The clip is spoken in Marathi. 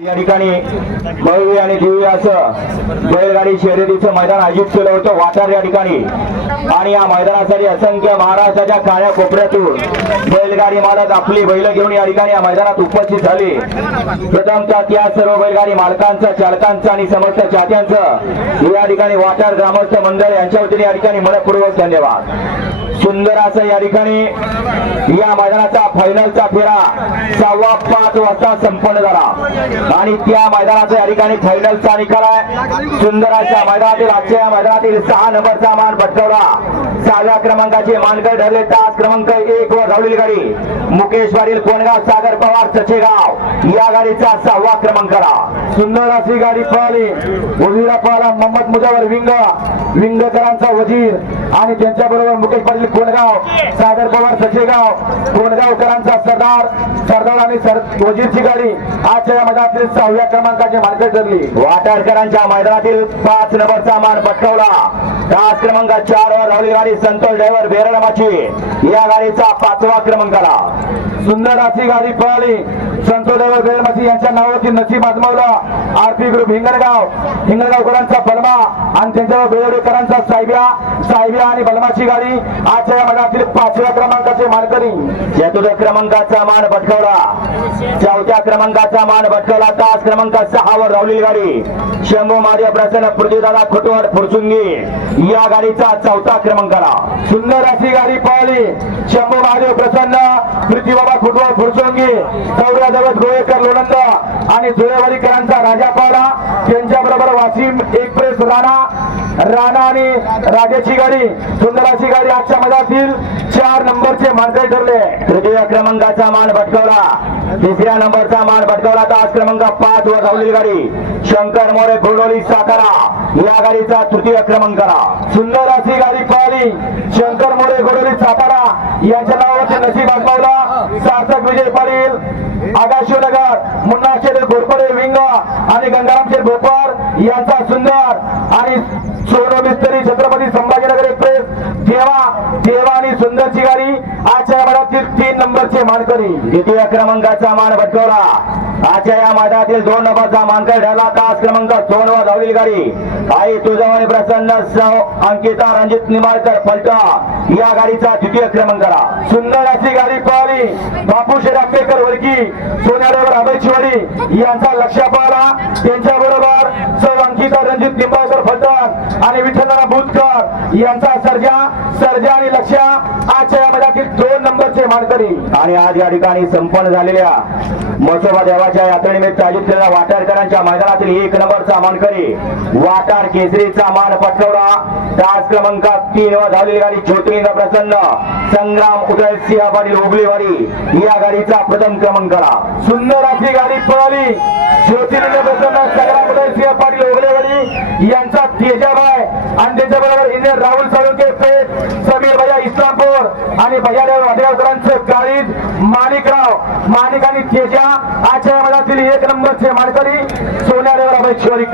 या ठिकाणी भव्य आणि दिव्य असं बैलगाडी शर्यतीचं मैदान आयोजित केलं होतं. वाटार या ठिकाणी. आणि या मैदानासाठी असंख्य महाराष्ट्राच्या काळ्या कोपऱ्यातून बैलगाडी मालक आपली बैल घेऊन या ठिकाणी या मैदानात उपस्थित झाले. प्रथमतः त्या सर्व बैलगाडी मालकांचं चालकांचं आणि समस्त चाहत्यांचं या ठिकाणी वाटार ग्रामस्थ मंडळ यांच्या वतीने या ठिकाणी मनपूर्वक धन्यवाद. सुंदर असं या ठिकाणी या मैदानाचा फायनलचा फेरा सव्वा पाच वाजता संपन्न झाला. आणि त्या मैदानाचा या ठिकाणी फायनलचा निकाल आहे. सुंदराच्या मैदानातील आजच्या या मैदानातील सहा नंबरचा मान पटकवला. सहाव्या क्रमांकाचे मानकर ठरले. तास क्रमांक एक वर धावलेली गाडी. मुकेश पाटील कोणगाव सागर पवार सचेगाव. या गाडीचा सहावा क्रमांकाला सुंदर अशी गाडी पळाली. उजवीला पळाला मोहम्मद मुजावर विंग. विंगकरांचा वजीर. आणि त्यांच्या बरोबर मुकेश पाटील कोलगाव. सागर पवार सचेगाव कोलगावकरांचा सरदार सरदार आणि वजीरची गाडी आजच्या या मैदानातील सहाव्या क्रमांकाची मार्केट ठरली. वाटारकरांच्या मैदानातील पाच नंबरचा मान पटकवला. तास क्रमांक चार वर धावली गाडी संतोष ड्रायव्हर बेरडमाची. या गाडीचा पाचवा क्रमांकाला सुंदर अशी गाडी पळाली. संतोदेव बेलमसी यांच्या नावावरती नसीब आजमावला. आरती ग्रुप हिंगणगाव. हिंगणगावकरांचा बलमा आणि त्यांच्यावर बेलोडेकरांचा साहेब्या साहेब्या आणि बलमाची गाडी आजच्या या मैदानातील पाचव्या क्रमांकाचे मानकरी चतुर्थ क्रमांकाचा मान भटकवला. चौथ्या क्रमांकाचा मान भटकवला. तास क्रमांक सहावर वर गाडी. शंभू महादेव प्रसन्न पृथ्वीदादा खोटवर फुरसुंगी. या गाडीचा चौथा क्रमांकाला. सुंदर अशी गाडी पळाली. शंभू महादेव प्रसन्न पृथ्वीबाबा खोटवर फुरसोंगी चौऱ्या दगत गोळेकर लोणंद आणि जुळेवाडीकरांचा राजा पाडा त्यांच्या बरोबर वाशिम एक्सप्रेस राणा राणा आणि राजाची गाडी सुंदर अशी गाडी आजच्या मधातील चार नंबरचे मानकरी ठरले. तृतीय क्रमांकाचा मान भटकवला. तिसऱ्या नंबरचा मान भटकवला तर आज क्रमांक पाच वर धावलेली गाडी. शंकर मोरे गोडोली सातारा. या गाडीचा तृतीय क्रमांकाला सुंदर अशी गाडी पाहिली. शंकर मोरे गोडोली सातारा यांच्या नावावरती नशीब आजमावला. विजय पाटील आगाशिवनगर मुन्ना शेठ घोरपडे विंग आणि गंगाराम शेठ भोपर यांचा सुंदर आणि सोनोमिस्तरी छत्रपती संभाजीनगर एक्सप्रेस देवा देवा आणि सुंदरची गाडी आजच्या मैदानातील तीन नंबरचे मानकरी द्वितीय क्रमांकाचा मान भटकवला आजच्या या मैदानातील दोन नंबरचा मानकर ठरला तास क्रमांक दोन वर धावलेली गाडी आई तुझावाने प्रसन्न अंकिता रणजित निमाळकर पलटा या गाडीचा द्वितीय क्रमांकाला सुंदर अशी गाडी पळाली बापू शेठ आंबेडकर वर्गी सोन्यादेवर अभय शिवारी यांचा लक्ष पाहला त्यांच्या बरोबर सौ अंकिता रणजित निंबाळकर फलटण आणि विठ्ठलराव भूतकर यांचा सर्जा सर्जा आणि लक्ष आजच्या या मैदानातील दोन नंबरचे मानकरी. आणि आज या ठिकाणी संपन्न झालेल्या मसोबा देवाच्या यात्रेनिमित्त आयोजित केलेल्या वाटारकरांच्या मैदानातील एक नंबरचा मानकरी वाटार केसरीचा मान पटकवला. तास क्रमांक तीन व धावलेली गाडी ज्योतिलिंग प्रसन्न. संग्राम उदय सिंह पाटील उगलेवाडी या गाडीचा प्रथम क्रमांक आला. सुंदर अशी गाडी पळाली. ज्योतिलिंग प्रसन्न संग्राम उदय सिंह पाटील उगलेवाडी यांचा तेजाबाय. आणि त्याच्या बरोबर इंजिनियर राहुल साळुंके पेठ समीर भैया इस्लामपूर आणि भैयादेव वाटेगावकरांचं काळीज माणिकराव. माणिक आणि तेजा आजच्या मैदानातील एक नंबरचे मानकरी देवराबाई शिवारी